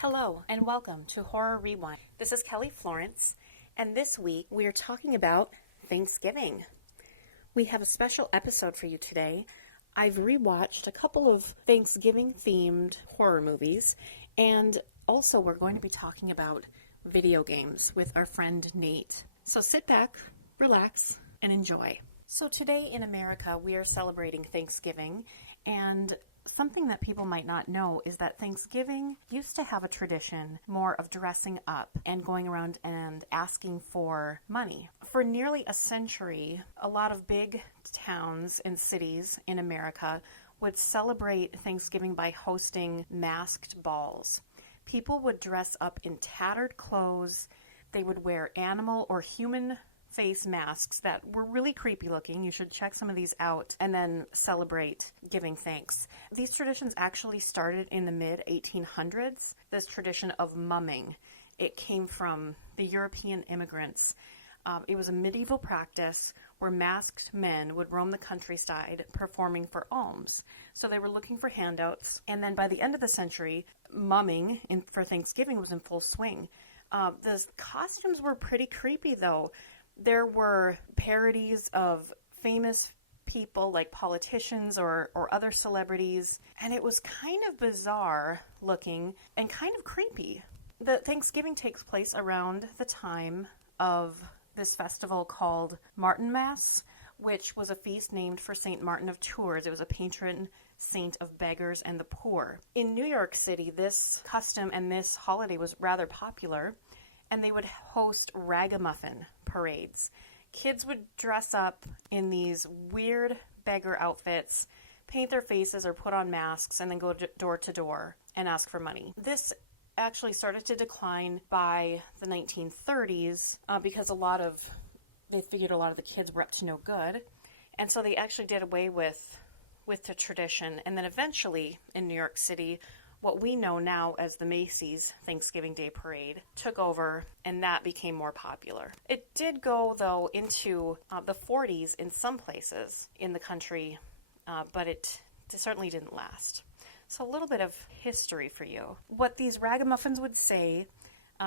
Hello and welcome to Horror Rewind. This is Kelly Florence, and this week we are talking about Thanksgiving. We have a special episode for you today. I've rewatched a couple of Thanksgiving-themed horror movies, and also we're going to be talking about video games with our friend Nate. So sit back, relax, and enjoy. So today in America, we are celebrating Thanksgiving, and something that people might not know is that Thanksgiving used to have a tradition more of dressing up and going around and asking for money. For nearly a century, a lot of big towns and cities in America would celebrate Thanksgiving by hosting masked balls. People would dress up in tattered clothes. They would wear animal or human face masks that were really creepy looking. You should check some of these out and then celebrate giving thanks. These traditions actually started in the mid-1800s, this tradition of mumming. It came from the European immigrants. It was a medieval practice where masked men would roam the countryside performing for alms. So they were looking for handouts. And then by the end of the century, mumming for Thanksgiving was in full swing. The costumes were pretty creepy though. There were parodies of famous people like politicians or other celebrities, and it was kind of bizarre looking and kind of creepy. The Thanksgiving takes place around the time of this festival called Martinmas, which was a feast named for St. Martin of Tours. It was a patron saint of beggars and the poor. In New York City, this custom and this holiday was rather popular, and they would host ragamuffin parades. Kids would dress up in these weird beggar outfits, paint their faces or put on masks, and then go door to door and ask for money. This actually started to decline by the 1930s because they figured a lot of the kids were up to no good. And so they actually did away with the tradition. And then eventually in New York City, what we know now as the Macy's Thanksgiving Day Parade took over, and that became more popular. It did go, though, into the 40s in some places in the country, but it certainly didn't last. So a little bit of history for you. What these ragamuffins would say,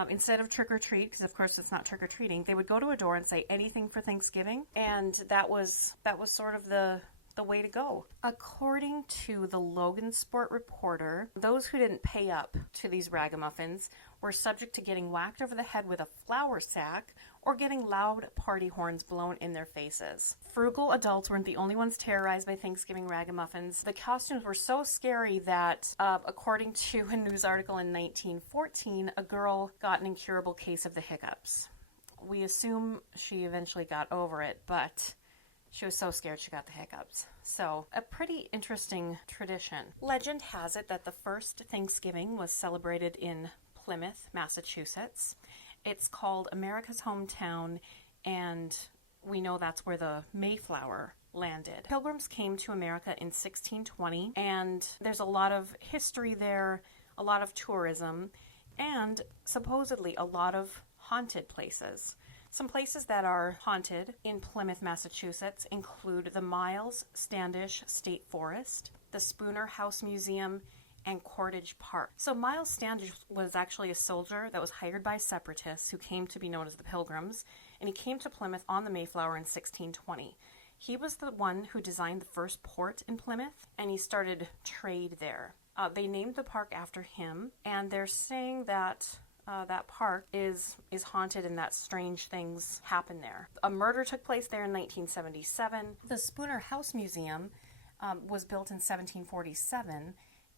instead of trick or treat, because of course it's not trick or treating, they would go to a door and say anything for Thanksgiving, and that was sort of the way to go. According to the Logan Sport Reporter, those who didn't pay up to these ragamuffins were subject to getting whacked over the head with a flour sack or getting loud party horns blown in their faces. Frugal adults weren't the only ones terrorized by Thanksgiving ragamuffins. The costumes were so scary that, according to a news article in 1914, a girl got an incurable case of the hiccups. We assume she eventually got over it, but she was so scared she got the hiccups. So, a pretty interesting tradition. Legend has it that the first Thanksgiving was celebrated in Plymouth, Massachusetts. It's called America's Hometown, and we know that's where the Mayflower landed. Pilgrims came to America in 1620, and there's a lot of history there, a lot of tourism, and supposedly a lot of haunted places. Some places that are haunted in Plymouth, Massachusetts include the Miles Standish State Forest, the Spooner House Museum, and Cordage Park. So Miles Standish was actually a soldier that was hired by separatists who came to be known as the Pilgrims, and he came to Plymouth on the Mayflower in 1620. He was the one who designed the first port in Plymouth, and he started trade there. They named the park after him, and they're saying that that park is haunted and that strange things happen there. A murder took place there in 1977. The Spooner House Museum was built in 1747,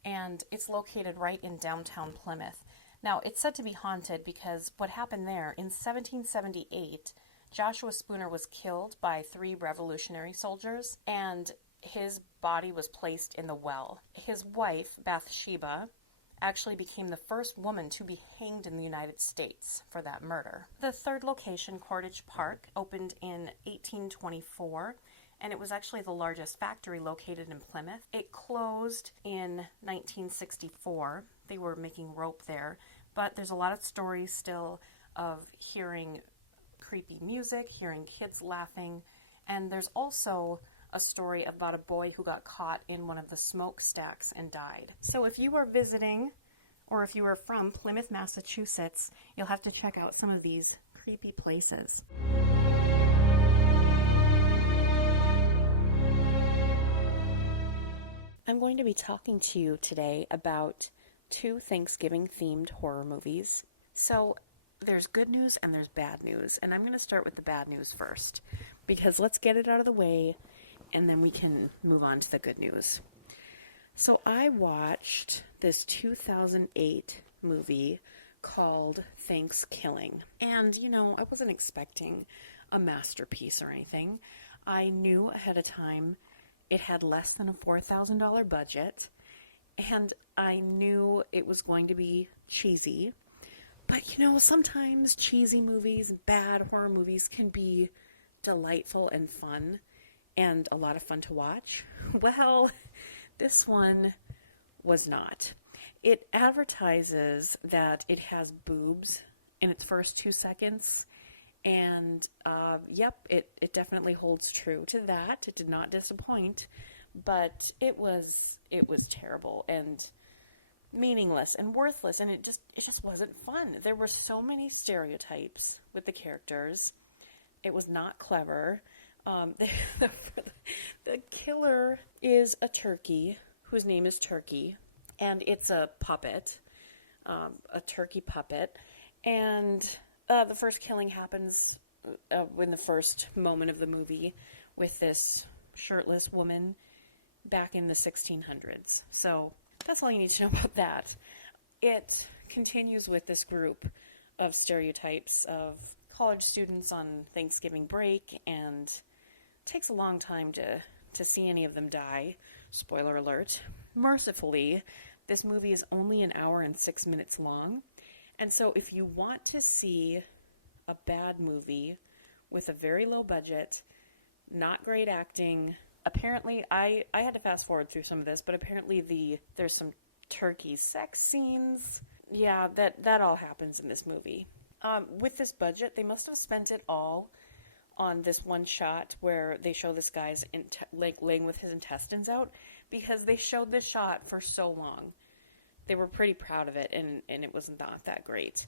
and it's located right in downtown Plymouth. Now, it's said to be haunted because what happened there, in 1778, Joshua Spooner was killed by 3 Revolutionary soldiers, and his body was placed in the well. His wife, Bathsheba, actually became the first woman to be hanged in the United States for that murder. The third location, Cordage Park, opened in 1824, and it was actually the largest factory located in Plymouth. It closed in 1964. They were making rope there, but there's a lot of stories still of hearing creepy music, hearing kids laughing, and there's also a story about a boy who got caught in one of the smokestacks and died. So if you are visiting or if you are from Plymouth, Massachusetts, you'll have to check out some of these creepy places. I'm going to be talking to you today about 2 Thanksgiving-themed horror movies. So there's good news and there's bad news, and I'm going to start with the bad news first, because let's get it out of the way, and then we can move on to the good news. So I watched this 2008 movie called Thankskilling, and I wasn't expecting a masterpiece or anything. I knew ahead of time it had less than a $4,000 budget, and I knew it was going to be cheesy. But sometimes cheesy movies, bad horror movies can be delightful and fun, and a lot of fun to watch. Well, this one was not. It advertises that it has boobs in its first 2 seconds, and it definitely holds true to that. It did not disappoint, but it was terrible and meaningless and worthless, and it just wasn't fun. There were so many stereotypes with the characters. It was not clever. The killer is a turkey whose name is Turkey, and it's a puppet, a turkey puppet, and the first killing happens in the first moment of the movie with this shirtless woman back in the 1600s. So that's all you need to know about that. It continues with this group of stereotypes of college students on Thanksgiving break, and it takes a long time to see any of them die. Spoiler alert. Mercifully, this movie is only an hour and 6 minutes long. And so if you want to see a bad movie with a very low budget, not great acting, apparently, I had to fast forward through some of this, but apparently there's some turkey sex scenes. Yeah, that all happens in this movie. With this budget, they must have spent it all on this one shot where they show this guy's laying with his intestines out, because they showed this shot for so long. They were pretty proud of it, and it was not that great.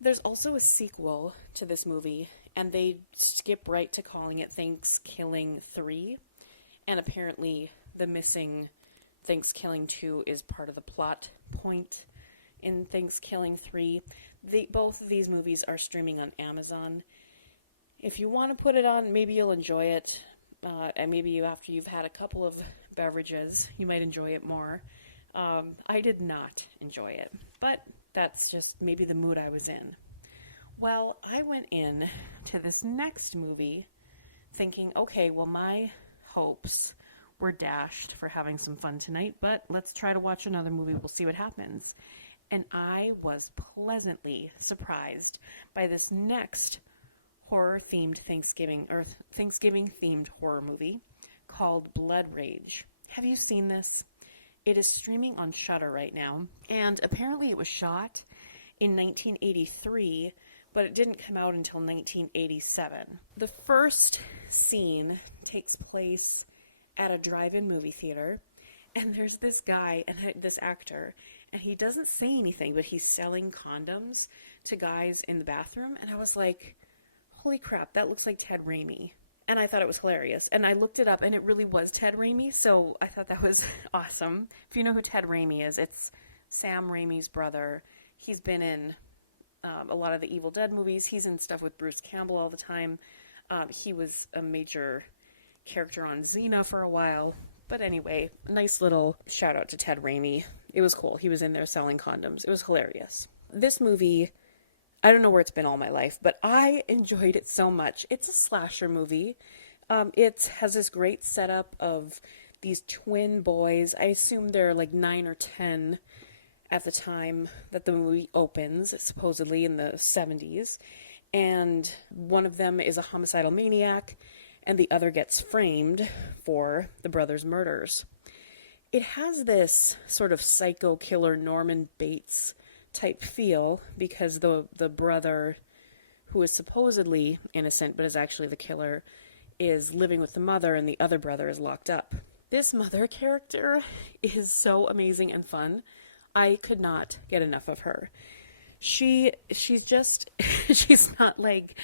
There's also a sequel to this movie, and they skip right to calling it Thankskilling 3, and apparently the missing Thankskilling 2 is part of the plot point in Thankskilling 3. Both of these movies are streaming on Amazon. If you want to put it on, maybe you'll enjoy it, and maybe after you've had a couple of beverages, you might enjoy it more. I did not enjoy it, but that's just maybe the mood I was in. Well, I went in to this next movie thinking, okay, well, my hopes were dashed for having some fun tonight, but let's try to watch another movie. We'll see what happens. And I was pleasantly surprised by this next horror-themed Thanksgiving-themed horror movie called Blood Rage. Have you seen this? It is streaming on Shudder right now, and apparently it was shot in 1983, but it didn't come out until 1987. The first scene takes place at a drive-in movie theater, and there's this guy and this actor, and he doesn't say anything, but he's selling condoms to guys in the bathroom, and I was like, holy crap, that looks like Ted Raimi. And I thought it was hilarious. And I looked it up, and it really was Ted Raimi, so I thought that was awesome. If you know who Ted Raimi is, it's Sam Raimi's brother. He's been in a lot of the Evil Dead movies. He's in stuff with Bruce Campbell all the time. He was a major character on Xena for a while. But anyway, nice little shout out to Ted Raimi. It was cool. He was in there selling condoms. It was hilarious. This movie, I don't know where it's been all my life, but I enjoyed it so much. It's a slasher movie. It has this great setup of these twin boys. I assume they're like 9 or 10 at the time that the movie opens, supposedly in the 70s. And one of them is a homicidal maniac, and the other gets framed for the brothers' murders. It has this sort of psycho killer Norman Bates type feel, because the brother, who is supposedly innocent but is actually the killer, is living with the mother, and the other brother is locked up. This mother character is so amazing and fun. I could not get enough of her. She's just she's not like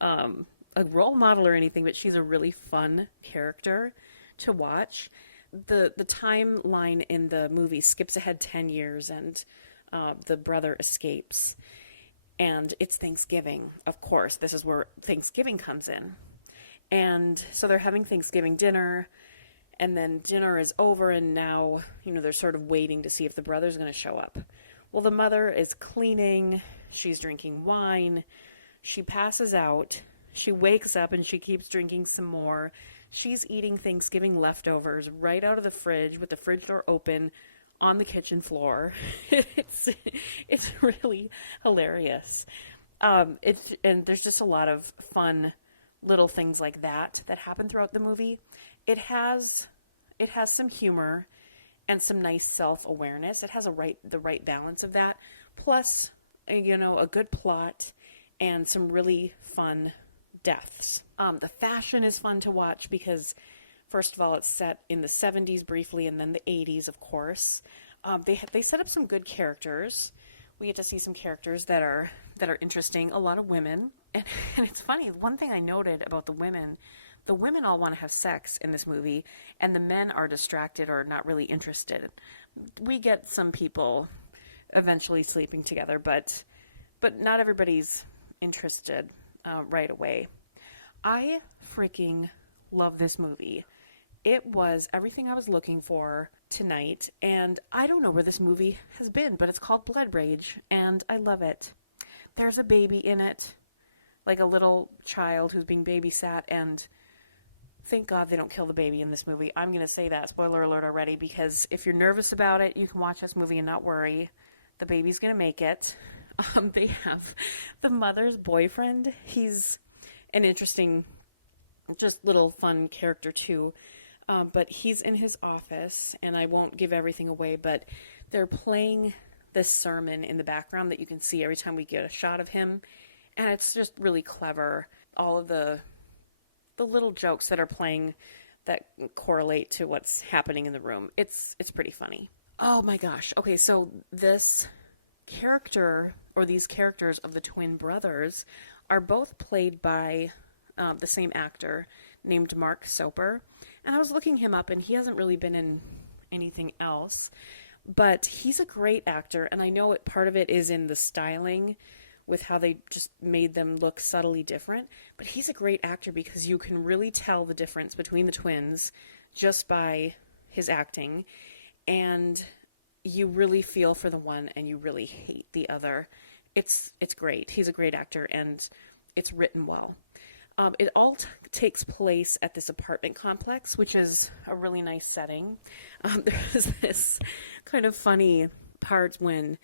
a role model or anything, but she's a really fun character to watch. The timeline in the movie skips ahead 10 years, and the brother escapes, and it's Thanksgiving. Of course, this is where Thanksgiving comes in. And so they're having Thanksgiving dinner, and then dinner is over, and now, they're sort of waiting to see if the brother's going to show up. Well, the mother is cleaning, she's drinking wine, she passes out, she wakes up and she keeps drinking some more. She's eating Thanksgiving leftovers right out of the fridge with the fridge door open on the kitchen floor. It's really hilarious. And there's just a lot of fun little things like that happen throughout the movie. It has some humor and some nice self-awareness. It has the right balance of that, plus a good plot and some really fun deaths. The fashion is fun to watch because, first of all, it's set in the 70s briefly, and then the 80s, of course. They set up some good characters. We get to see some characters that are interesting. A lot of women, and it's funny. One thing I noted about the women all want to have sex in this movie, and the men are distracted or not really interested. We get some people eventually sleeping together, but not everybody's interested right away. I freaking love this movie. It was everything I was looking for tonight, and I don't know where this movie has been, but it's called Blood Rage, and I love it. There's a baby in it, like a little child who's being babysat, and thank God they don't kill the baby in this movie. I'm going to say that, spoiler alert already, because if you're nervous about it, you can watch this movie and not worry. The baby's going to make it. They have the mother's boyfriend. He's an interesting, just little fun character too. But he's in his office, and I won't give everything away, but they're playing this sermon in the background that you can see every time we get a shot of him. And it's just really clever. All of the little jokes that are playing that correlate to what's happening in the room. It's pretty funny. Oh my gosh. Okay, so this character, or these characters of the twin brothers, are both played by the same actor named Mark Soper. And I was looking him up, and he hasn't really been in anything else. But he's a great actor, and I know part of it is in the styling, with how they just made them look subtly different. But he's a great actor because you can really tell the difference between the twins just by his acting. And you really feel for the one and you really hate the other. It's great. He's a great actor, and it's written well. It all takes place at this apartment complex, which is a really nice setting. There's this kind of funny part when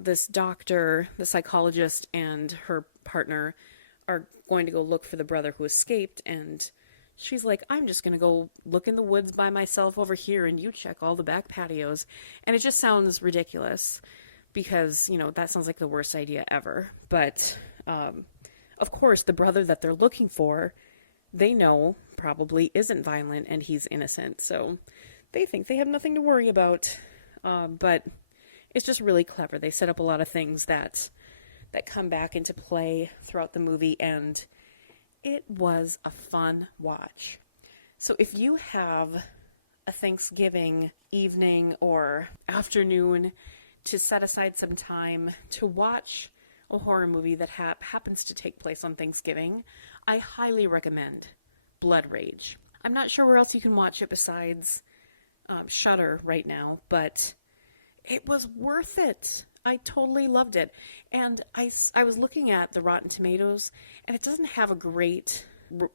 this doctor, the psychologist, and her partner are going to go look for the brother who escaped, and she's like, I'm just going to go look in the woods by myself over here, and you check all the back patios. And it just sounds ridiculous because, that sounds like the worst idea ever. But, of course, the brother that they're looking for, they know probably isn't violent and he's innocent. So they think they have nothing to worry about. But it's just really clever. They set up a lot of things that come back into play throughout the movie, and it was a fun watch. So if you have a Thanksgiving evening or afternoon to set aside some time to watch a horror movie that happens to take place on Thanksgiving, I highly recommend Blood Rage. I'm not sure where else you can watch it besides Shudder right now, but it was worth it. I totally loved it. And I was looking at the Rotten Tomatoes, and it doesn't have a great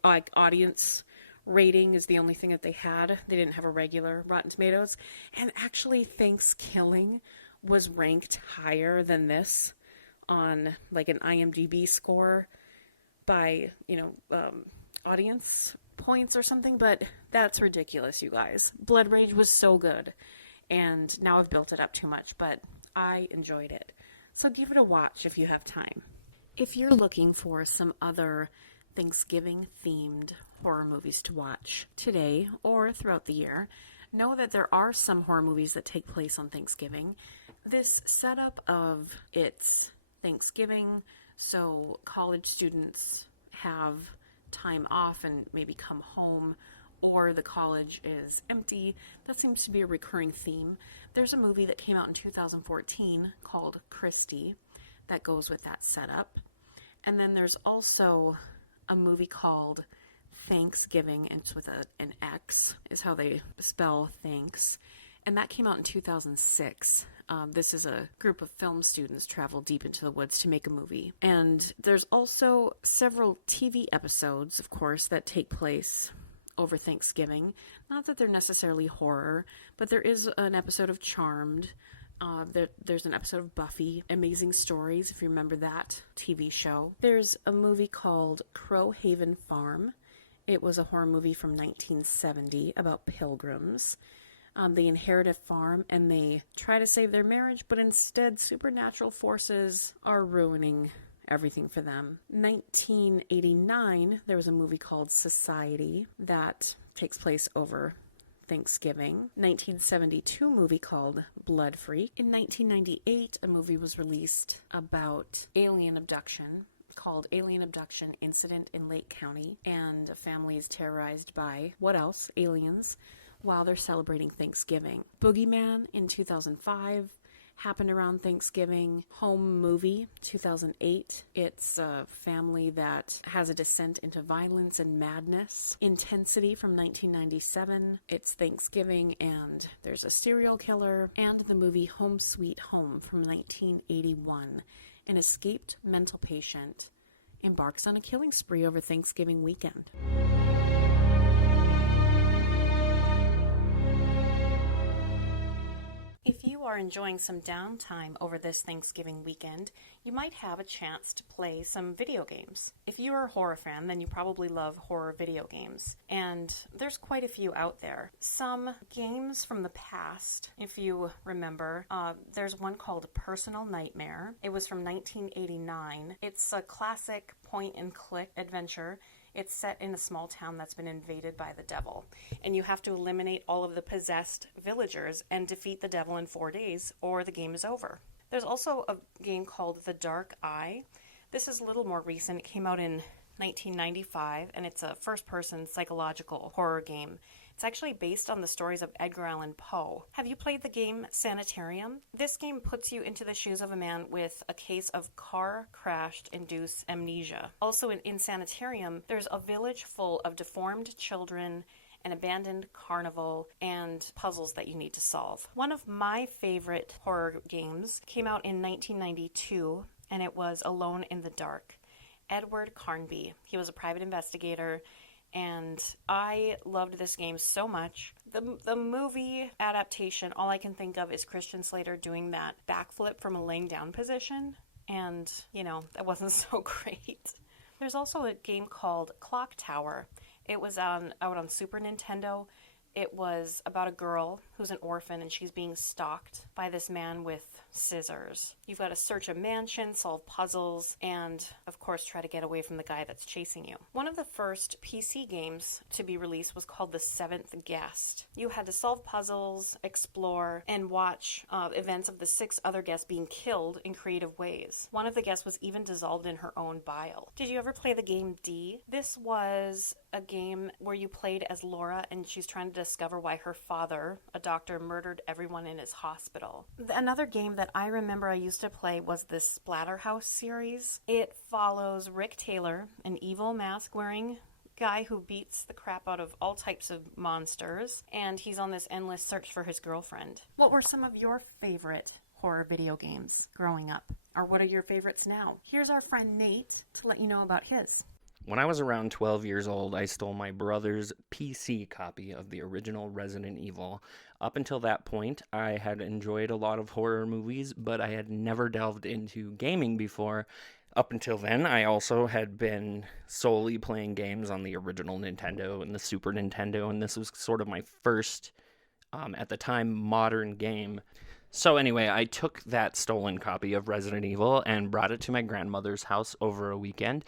audience rating is the only thing that they had. They didn't have a regular Rotten Tomatoes. And actually, Thankskilling was ranked higher than this on like an IMDb score by, audience points or something. But that's ridiculous, you guys. Blood Rage was so good. And now I've built it up too much, but I enjoyed it. So give it a watch if you have time. If you're looking for some other Thanksgiving-themed horror movies to watch today or throughout the year, know that there are some horror movies that take place on Thanksgiving. This setup of it's Thanksgiving, so college students have time off and maybe come home, or the college is empty. That seems to be a recurring theme. There's a movie that came out in 2014 called Christie that goes with that setup. And then there's also a movie called Thanksgiving, and it's with an X, is how they spell thanks. And that came out in 2006. This is a group of film students travel deep into the woods to make a movie. And there's also several TV episodes, of course, that take place over Thanksgiving. Not that they're necessarily horror, but there is an episode of Charmed. There's an episode of Buffy, Amazing Stories, if you remember that TV show. There's a movie called Crow Haven Farm. It was a horror movie from 1970 about pilgrims. They inherit a farm and they try to save their marriage, but instead supernatural forces are ruining everything for them. 1989, there was a movie called Society that takes place over Thanksgiving. 1972 movie called Blood Freak. In 1998, a movie was released about alien abduction called Alien Abduction Incident in Lake County, and a family is terrorized by, what else? Aliens, while they're celebrating Thanksgiving. Boogeyman in 2005 happened around Thanksgiving. Home Movie, 2008. It's a family that has a descent into violence and madness. Intensity from 1997. It's Thanksgiving and there's a serial killer. And the movie Home Sweet Home from 1981. An escaped mental patient embarks on a killing spree over Thanksgiving weekend. If you are enjoying some downtime over this Thanksgiving weekend, you might have a chance to play some video games. If you are a horror fan, then you probably love horror video games. And there's quite a few out there. Some games from the past, if you remember, there's one called Personal Nightmare. It was from 1989. It's a classic point-and-click adventure. It's set in a small town that's been invaded by the devil, and you have to eliminate all of the possessed villagers and defeat the devil in 4 days, or the game is over. There's also a game called The Dark Eye. This is a little more recent. It came out in 1995, and it's a first-person psychological horror game. It's actually based on the stories of Edgar Allan Poe. Have you played the game Sanitarium? This game puts you into the shoes of a man with a case of car crash-induced amnesia. Also in Sanitarium, there's a village full of deformed children, an abandoned carnival, and puzzles that you need to solve. One of my favorite horror games came out in 1992, and it was Alone in the Dark. Edward Carnby. He was a private investigator, and I loved this game so much. The movie adaptation, all I can think of is Christian Slater doing that backflip from a laying down position, and, that wasn't so great. There's also a game called Clock Tower. It was out on Super Nintendo. It was about a girl who's an orphan, and she's being stalked by this man with scissors. You've got to search a mansion, solve puzzles, and, of course, try to get away from the guy that's chasing you. One of the first PC games to be released was called The Seventh Guest. You had to solve puzzles, explore, and watch events of the 6 other guests being killed in creative ways. One of the guests was even dissolved in her own bile. Did you ever play the game D? This was a game where you played as Laura, and she's trying to discover why her father, a doctor, murdered everyone in his hospital. Another game that I remember I used to play was this Splatterhouse series. It follows Rick Taylor, an evil mask-wearing guy who beats the crap out of all types of monsters, and he's on this endless search for his girlfriend. What were some of your favorite horror video games growing up? Or what are your favorites now? Here's our friend Nate to let you know about his. When I was around 12 years old, I stole my brother's PC copy of the original Resident Evil. Up until that point, I had enjoyed a lot of horror movies, but I had never delved into gaming before. Up until then, I also had been solely playing games on the original Nintendo and the Super Nintendo, and this was sort of my first, at the time, modern game. So anyway, I took that stolen copy of Resident Evil and brought it to my grandmother's house over a weekend.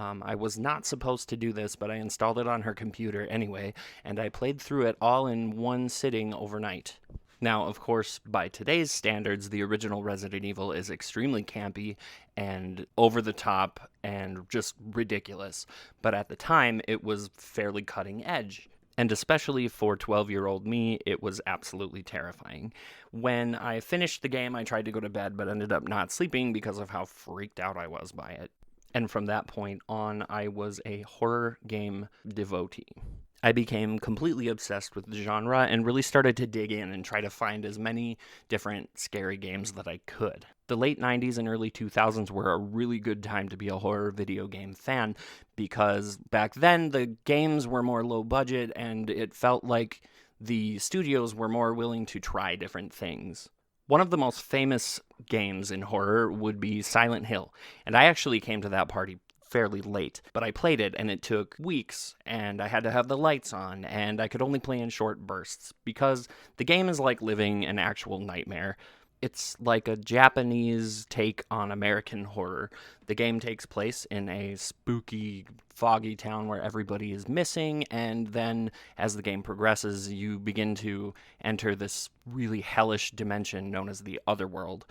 I was not supposed to do this, but I installed it on her computer anyway, and I played through it all in one sitting overnight. Now, of course, by today's standards, the original Resident Evil is extremely campy and over the top and just ridiculous. But at the time, it was fairly cutting edge. And especially for 12-year-old me, it was absolutely terrifying. When I finished the game, I tried to go to bed, but ended up not sleeping because of how freaked out I was by it. And from that point on, I was a horror game devotee. I became completely obsessed with the genre and really started to dig in and try to find as many different scary games that I could. The late 90s and early 2000s were a really good time to be a horror video game fan because back then the games were more low budget and it felt like the studios were more willing to try different things. One of the most famous games in horror would be Silent Hill, and I actually came to that party fairly late, but I played it and it took weeks, and I had to have the lights on, and I could only play in short bursts, because the game is like living an actual nightmare. It's like a Japanese take on American horror. The game takes place in a spooky, foggy town where everybody is missing, and then as the game progresses, you begin to enter this really hellish dimension known as the Otherworld.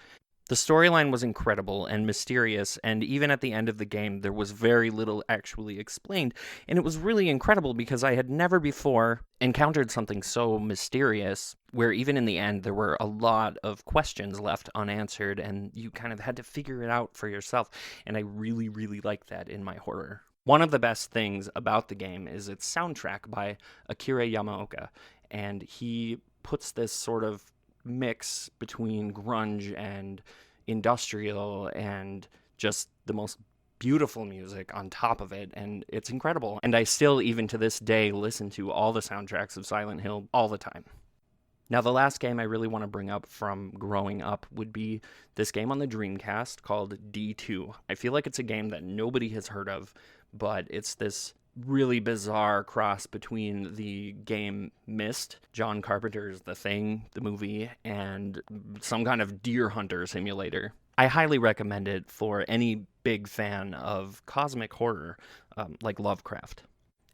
The storyline was incredible and mysterious, and even at the end of the game, there was very little actually explained. And it was really incredible because I had never before encountered something so mysterious, where even in the end, there were a lot of questions left unanswered, and you kind of had to figure it out for yourself. And I really, really like that in my horror. One of the best things about the game is its soundtrack by Akira Yamaoka, and he puts this sort of mix between grunge and industrial and just the most beautiful music on top of it, and it's incredible. And I still, even to this day, listen to all the soundtracks of Silent Hill all the time. Now, the last game I really want to bring up from growing up would be this game on the Dreamcast called D2. I feel like it's a game that nobody has heard of, but it's this really bizarre cross between the game Myst, John Carpenter's The Thing, the movie, and some kind of deer hunter simulator. I highly recommend it for any big fan of cosmic horror, like Lovecraft.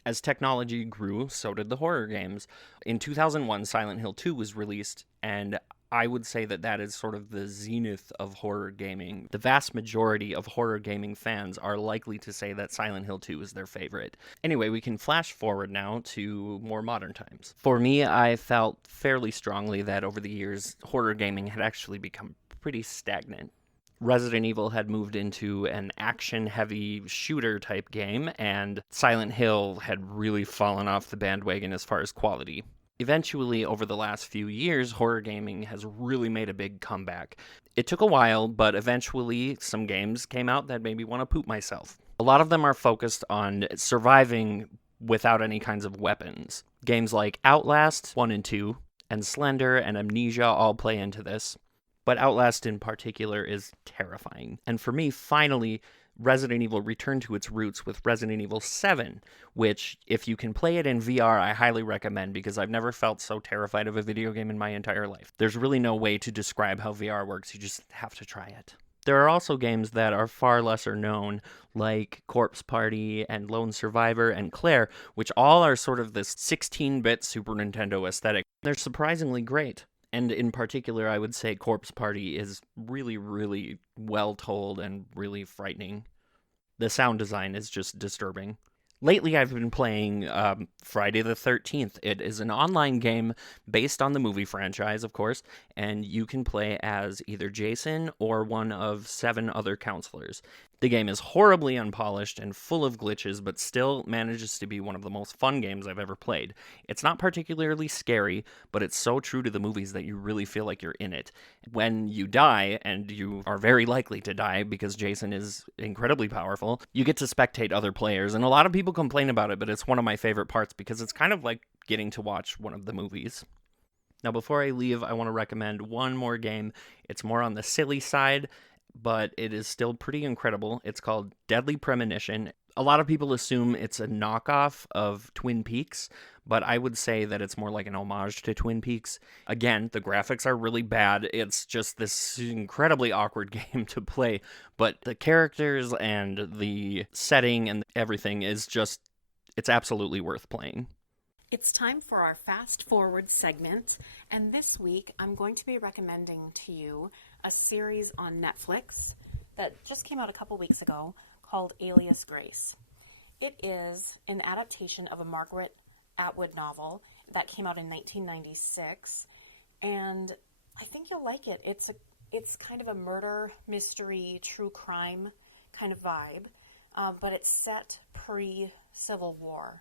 As technology grew, so did the horror games. In 2001, Silent Hill 2 was released, and I would say that that is sort of the zenith of horror gaming. The vast majority of horror gaming fans are likely to say that Silent Hill 2 is their favorite. Anyway, we can flash forward now to more modern times. For me, I felt fairly strongly that over the years, horror gaming had actually become pretty stagnant. Resident Evil had moved into an action-heavy shooter-type game, and Silent Hill had really fallen off the bandwagon as far as quality. Eventually, over the last few years, horror gaming has really made a big comeback. It took a while, but eventually some games came out that made me want to poop myself. A lot of them are focused on surviving without any kinds of weapons. Games like Outlast 1 and 2, and Slender and Amnesia all play into this. But Outlast in particular is terrifying. And for me, finally, Resident Evil returned to its roots with Resident Evil 7, which, if you can play it in VR, I highly recommend because I've never felt so terrified of a video game in my entire life. There's really no way to describe how VR works, you just have to try it. There are also games that are far lesser known, like Corpse Party and Lone Survivor and Claire, which all are sort of this 16-bit Super Nintendo aesthetic. They're surprisingly great. And in particular, I would say Corpse Party is really, really well told and really frightening. The sound design is just disturbing. Lately, I've been playing Friday the 13th. It is an online game based on the movie franchise, of course, and you can play as either Jason or one of 7 other counselors. The game is horribly unpolished and full of glitches, but still manages to be one of the most fun games I've ever played. It's not particularly scary, but it's so true to the movies that you really feel like you're in it. When you die, and you are very likely to die because Jason is incredibly powerful, you get to spectate other players, and a lot of people complain about it, but it's one of my favorite parts because it's kind of like getting to watch one of the movies. Now, before I leave, I want to recommend one more game. It's more on the silly side, but it is still pretty incredible. It's called Deadly Premonition. A lot of people assume it's a knockoff of Twin Peaks, but I would say that it's more like an homage to Twin Peaks. Again, the graphics are really bad. It's just this incredibly awkward game to play, but the characters and the setting and everything is just, it's absolutely worth playing. It's time for our fast forward segment, and this week I'm going to be recommending to you a series on Netflix that just came out a couple weeks ago called Alias Grace. It is an adaptation of a Margaret Atwood novel that came out in 1996, and I think you'll like it. It's kind of a murder, mystery, true crime kind of vibe, but it's set pre-Civil War.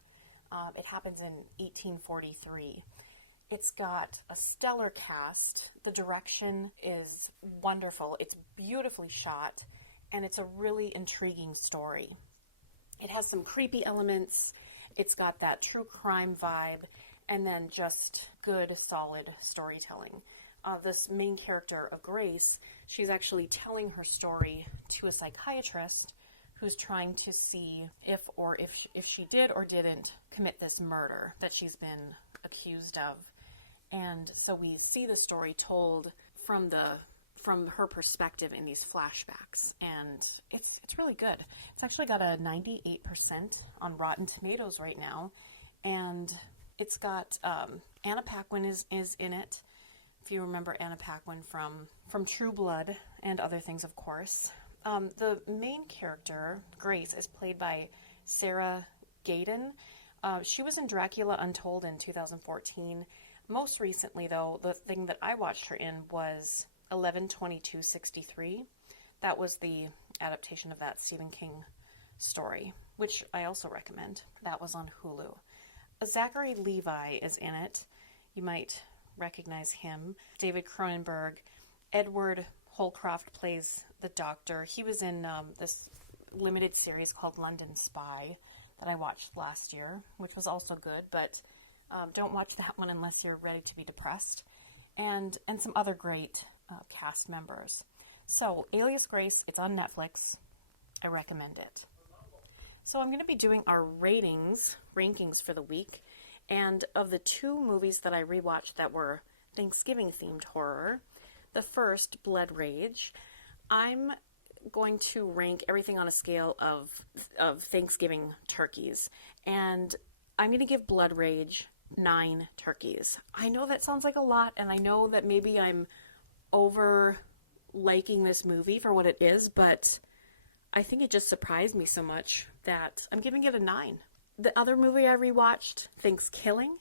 It happens in 1843. It's got a stellar cast. The direction is wonderful. It's beautifully shot, and it's a really intriguing story. It has some creepy elements. It's got that true crime vibe, and then just good, solid storytelling. This main character of Grace, she's actually telling her story to a psychiatrist who's trying to see if she did or didn't commit this murder that she's been accused of. And so we see the story told from her perspective in these flashbacks, and it's really good. It's actually got a 98% on Rotten Tomatoes right now, and it's got Anna Paquin is in it. If you remember Anna Paquin from True Blood and other things, of course. The main character, Grace, is played by Sarah Gadon. She was in Dracula Untold in 2014. Most recently, though, the thing that I watched her in was 11/22/63. That was the adaptation of that Stephen King story, which I also recommend. That was on Hulu. Zachary Levi is in it. You might recognize him. David Cronenberg. Edward Holcroft plays the doctor. He was in this limited series called London Spy that I watched last year, which was also good, but don't watch that one unless you're ready to be depressed. And some other great cast members. So, Alias Grace, it's on Netflix. I recommend it. So I'm going to be doing our rankings for the week. And of the two movies that I rewatched that were Thanksgiving-themed horror, the first, Blood Rage, I'm going to rank everything on a scale of Thanksgiving turkeys. And I'm going to give Blood Rage 9 turkeys. I know that sounds like a lot, and I know that maybe I'm over liking this movie for what it is, but I think it just surprised me so much that I'm giving it a 9. The other movie I rewatched, Thankskilling,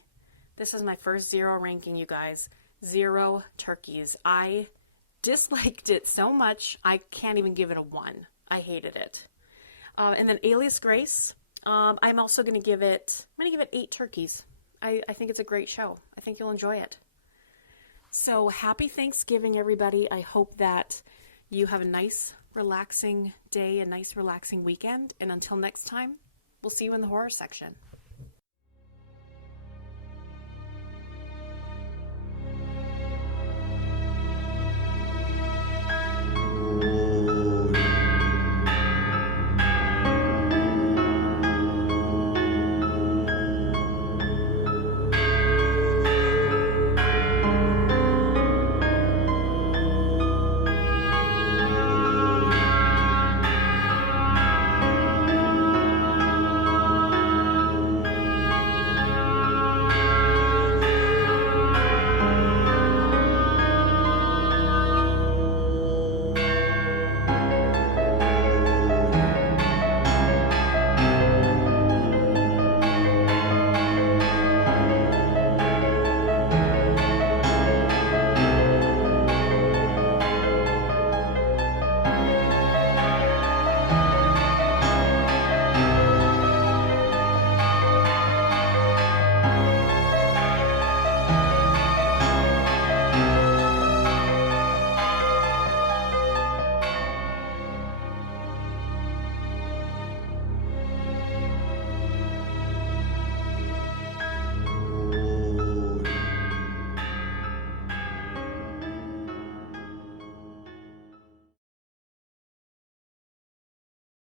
this is my first 0 ranking, you guys. 0 turkeys. I disliked it so much, I can't even give it a 1. I hated it. And then Alias Grace, I'm also going to give it 8 turkeys. I think it's a great show. I think you'll enjoy it. So happy Thanksgiving, everybody. I hope that you have a nice, relaxing day, a nice, relaxing weekend. And until next time, we'll see you in the horror section.